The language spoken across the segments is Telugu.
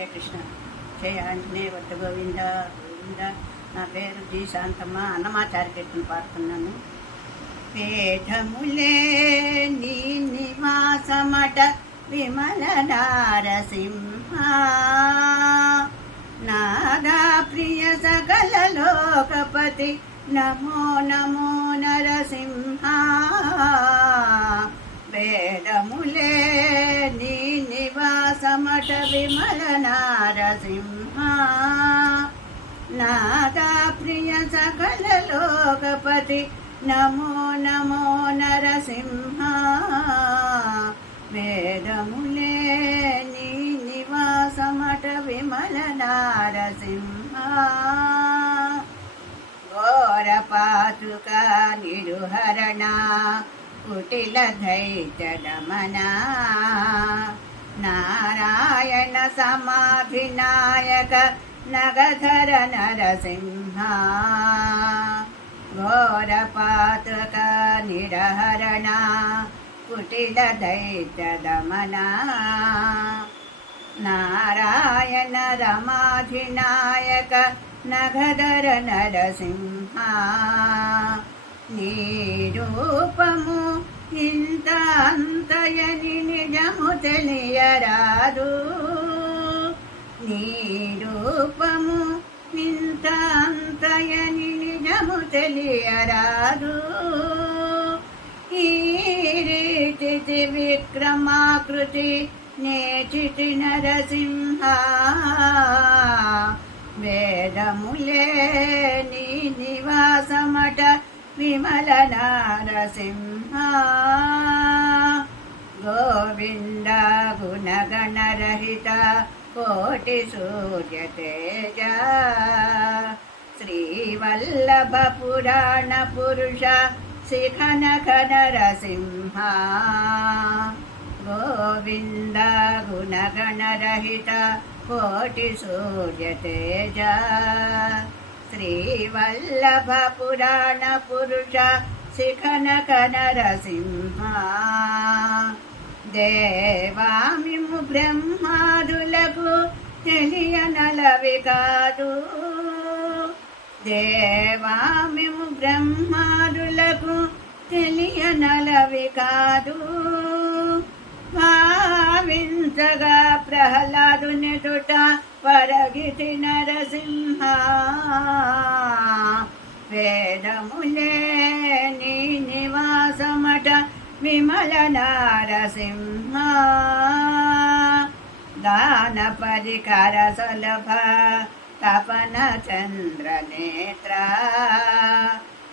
హరే కృష్ణ. జయ ఆంజనేయ వద్ద గోవింద గోవింద. నా పేరు జి శాంతమ్మ. అన్నమాచారి కీర్తన పాడుతున్నాను. వేదములే నీ నివాసమట విమల నారసింహ, నాదా ప్రియ సకల లోకపతి నమో నమో నరసింహ. వేదములే నీ నివాసమట విమల నారసింహ, నాదా ప్రియ సకల లోకపతి నమో నమో నరసింహ. వేదములే నీ నివాసమట విమల నారసింహ. ఘోర పాతుక నిరుహరణ కుటిల దైత్య దమన, నారాయణ సమాధినాయక నగధర నరసింహ. ఘోర పాతక నిరహరణ కుటిల దైత్య దమన, నారాయణ రమాధినాయక నగధర నరసింహ. నీ రూపము ఇంత అంతయని నిజము తెలియరాదు, నీ రూపము ఇంత అంతయని నిజము తెలియరాదు. ఈ రీతి విక్రమాకృతి నేచితి నరసింహ. వేదములే నీ నివాసమట విమల నారసింహ. గోవింద గుణగణరహిత కోటి సూర్య తేజ, శ్రీవల్లభ పురాణ పురుష శిఖనఖ నరసింహ. గోవింద గుణగణరహిత కోటి సూర్య తేజ, శ్రీవల్లభ పురాణ పురుష శిఖనఖ నరసింహ. దేవామిము బ్రహ్మాదులకు తెలియనలవి కాదు, దేవామిము బ్రహ్మాదులకు తెలియనలవి కాదు. భావించగా ప్రహ్లాదుని తుట పరగితి నరసింహ. వేదములే నీ నివాసమట విమల నారసింహ. దాన పరికర సులభ తపన చంద్ర నేత్ర,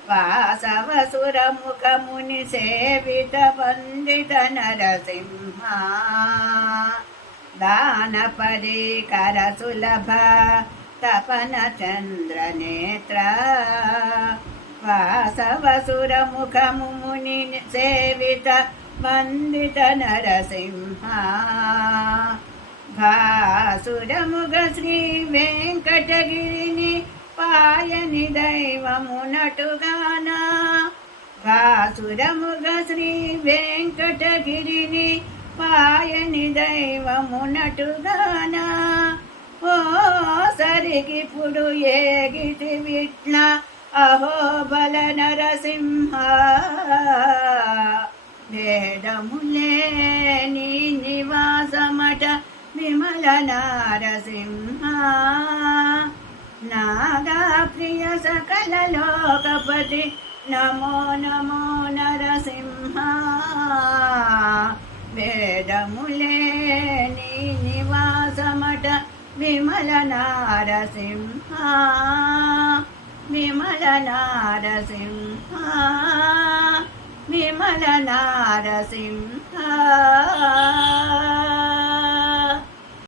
వాసవసుర ముఖముని సేవిత వందిత నరసింహ. దాన పరికర సులభ తపన చంద్ర నేత్ర, వాసవసుర ముఖము ముని సేవిత వందిత నరసింహ. భాసురముగ శ్రీ వెంకటగిరిని పాయని దైవమునటుగాన, భాసురముగ శ్రీ వెంకటగిరిని పాయని దైవమునటుగాన. ఓ సరిగిప్పుడు ఏగితి విట్ల అహోబల నరసింహ. వేదములే నీ నివాసమట విమల నారసింహ, నాదా ప్రియ సకల లోకపతి నమో నమో నరసింహ. వేదములే నీ నివాసమట విమల నారసింహ, విమల నారసింహ, విమల నారసింహ.